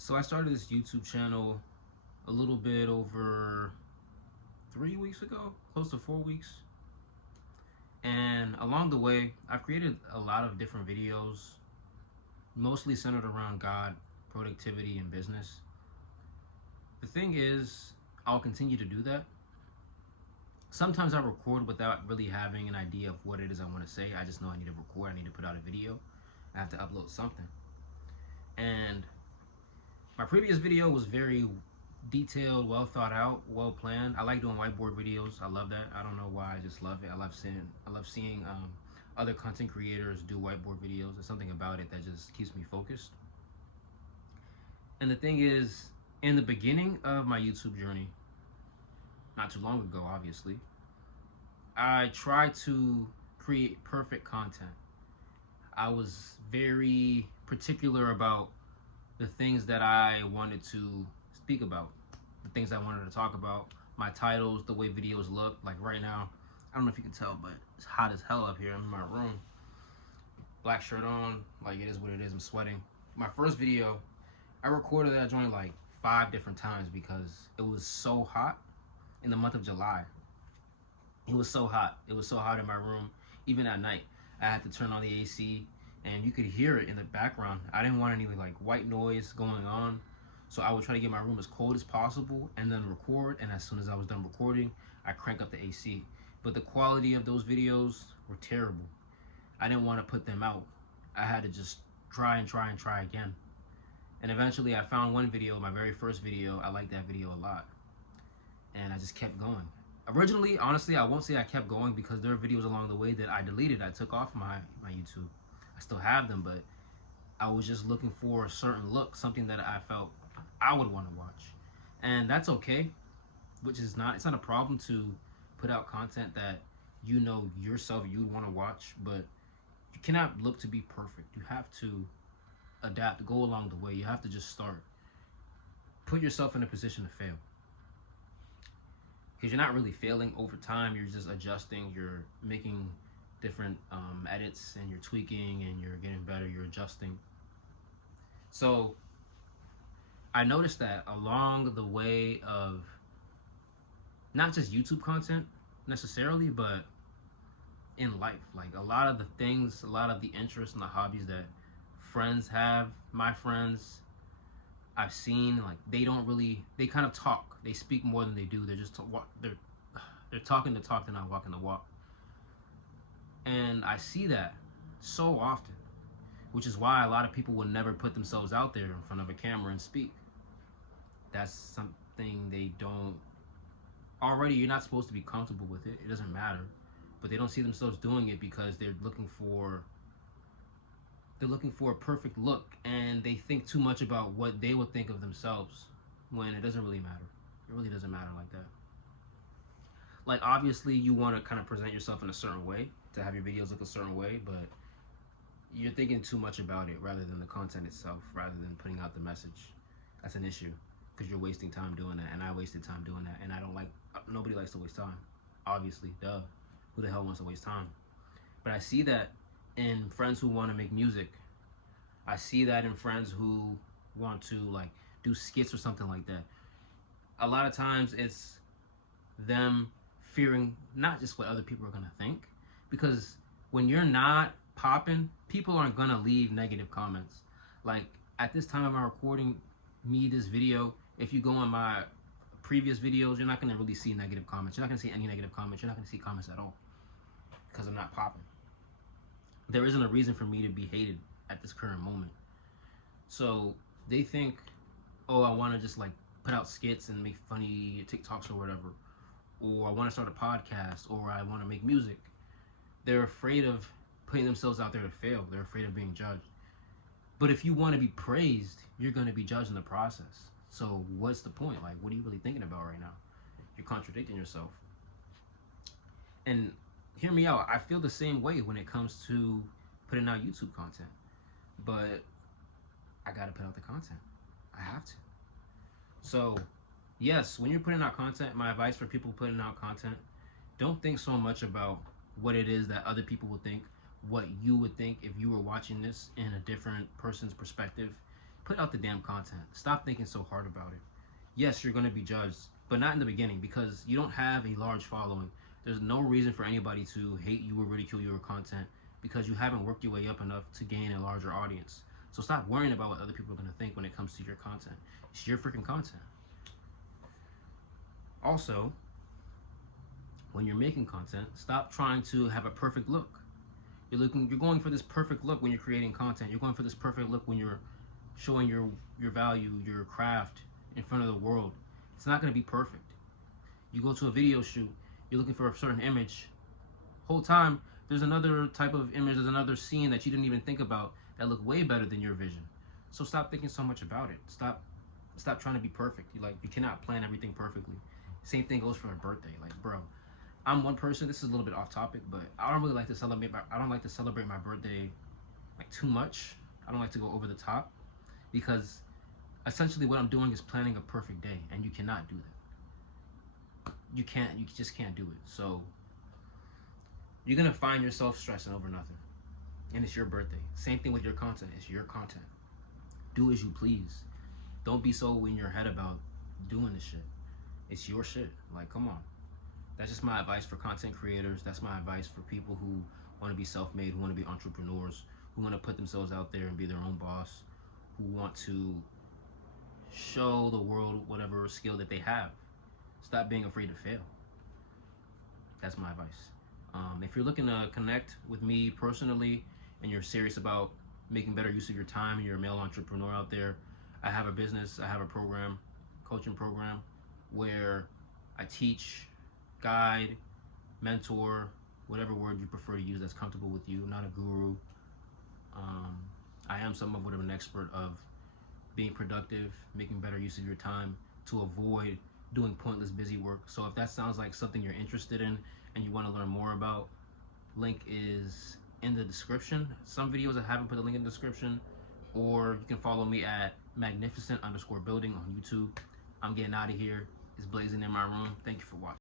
So I started this YouTube channel a little bit over 3 weeks ago, close to 4 weeks. And along the way, I've created a lot of different videos, mostly centered around God, productivity, and business. The thing is, I'll continue to do that. Sometimes I record without really having an idea of what it is I want to say. I just know I need to record, I need to put out a video, I have to upload something. And my previous video was very detailed, well thought out, well planned. I like doing whiteboard videos. I love that. I don't know why. I just love it. I love seeing other content creators do whiteboard videos. There's something about it that just keeps me focused. And the thing is, in the beginning of my YouTube journey, not too long ago, obviously, I tried to create perfect content. I was very particular about the things that I wanted to speak about, the things I wanted to talk about, my titles, the way videos look. Like right now, I don't know if you can tell, but it's hot as hell up here. I'm in my room, black shirt on, like it is what it is. I'm sweating. My first video, I recorded that joint like 5 different times because it was so hot in the month of July. It was so hot. It was so hot in my room. Even at night, I had to turn on the AC, and you could hear it in the background. I didn't want any like white noise going on, so I would try to get my room as cold as possible and then record. And as soon as I was done recording, I crank up the AC. But the quality of those videos were terrible. I didn't want to put them out. I had to just try and try and try again. And eventually I found one video, my very first video. I liked that video a lot. And I just kept going. Originally, honestly, I won't say I kept going because there are videos along the way that I deleted. I took off my YouTube. I still have them, but I was just looking for a certain look, something that I felt I would want to watch. And that's okay, it's not a problem to put out content that you know yourself you would want to watch, but you cannot look to be perfect. You have to adapt, go along the way. You have to just start. Put yourself in a position to fail. Because you're not really failing over time, you're just adjusting, you're making different edits, and you're tweaking, and you're getting better, you're adjusting. So I noticed that along the way of not just YouTube content necessarily, but in life, like a lot of the things, a lot of the interests and the hobbies that friends have, my friends I've seen, like they kind of talk, they speak more than they do. They're talking the talk, they're not walking the walk. And I see that so often, which is why a lot of people will never put themselves out there in front of a camera and speak. That's something they don't. Already, you're not supposed to be comfortable with it. It doesn't matter, but they don't see themselves doing it because they're looking for a perfect look, and they think too much about what they would think of themselves when it doesn't really matter. It really doesn't matter like that. Like, obviously, you want to kind of present yourself in a certain way to have your videos look a certain way, but you're thinking too much about it rather than the content itself, rather than putting out the message. That's an issue because you're wasting time doing that, and I wasted time doing that, and nobody likes to waste time. Obviously, duh. Who the hell wants to waste time? But I see that in friends who want to make music. I see that in friends who want to like do skits or something like that. A lot of times it's them fearing not just what other people are gonna think, because when you're not popping, people aren't gonna leave negative comments. Like at this time of my recording this video, if you go on my previous videos, you're not gonna really see negative comments. You're not gonna see any negative comments. You're not gonna see comments at all because I'm not popping. There isn't a reason for me to be hated at this current moment. So they think, oh, I want to just like put out skits and make funny TikToks or whatever, or I want to start a podcast, or I want to make music. They're afraid of putting themselves out there to fail. They're afraid of being judged. But if you want to be praised, you're going to be judged in the process. So what's the point? Like, what are you really thinking about right now? You're contradicting yourself. And hear me out. I feel the same way when it comes to putting out YouTube content. But I got to put out the content. I have to. So, yes, when you're putting out content, my advice for people putting out content, don't think so much about what it is that other people would think, what you would think if you were watching this in a different person's perspective. Put out the damn content. Stop thinking so hard about it. Yes, you're going to be judged, but not in the beginning because you don't have a large following. There's no reason for anybody to hate you or ridicule your content because you haven't worked your way up enough to gain a larger audience. So stop worrying about what other people are going to think when it comes to your content. It's your freaking content. Also, when you're making content, stop trying to have a perfect look. You're going for this perfect look when you're creating content. You're going for this perfect look when you're showing your value, your craft in front of the world. It's not going to be perfect. You go to a video shoot, you're looking for a certain image. Whole time there's another type of image, there's another scene that you didn't even think about that look way better than your vision. So stop thinking so much about it. Stop trying to be perfect. You cannot plan everything perfectly. Same thing goes for a birthday. Like, bro, I'm one person. This is a little bit off topic, but I don't really like to celebrate. I don't like to celebrate my birthday like too much. I don't like to go over the top because essentially what I'm doing is planning a perfect day, and you cannot do that. You can't. You just can't do it. So you're gonna find yourself stressing over nothing, and it's your birthday. Same thing with your content. It's your content. Do as you please. Don't be so in your head about doing this shit. It's your shit. Like, come on. That's just my advice for content creators. That's my advice for people who want to be self-made, who want to be entrepreneurs, who want to put themselves out there and be their own boss, who want to show the world whatever skill that they have. Stop being afraid to fail. That's my advice. If you're looking to connect with me personally and you're serious about making better use of your time and you're a male entrepreneur out there, I have a business, I have a program, coaching program, where I teach, guide, mentor, whatever word you prefer to use that's comfortable with you. I'm not a guru. I am somewhat of an expert of being productive, making better use of your time to avoid doing pointless busy work. So if that sounds like something you're interested in and you want to learn more about, link is in the description. Some videos I haven't put a link in the description, or you can follow me at magnificent_building on YouTube. I'm getting out of here. It's blazing in my room. Thank you for watching.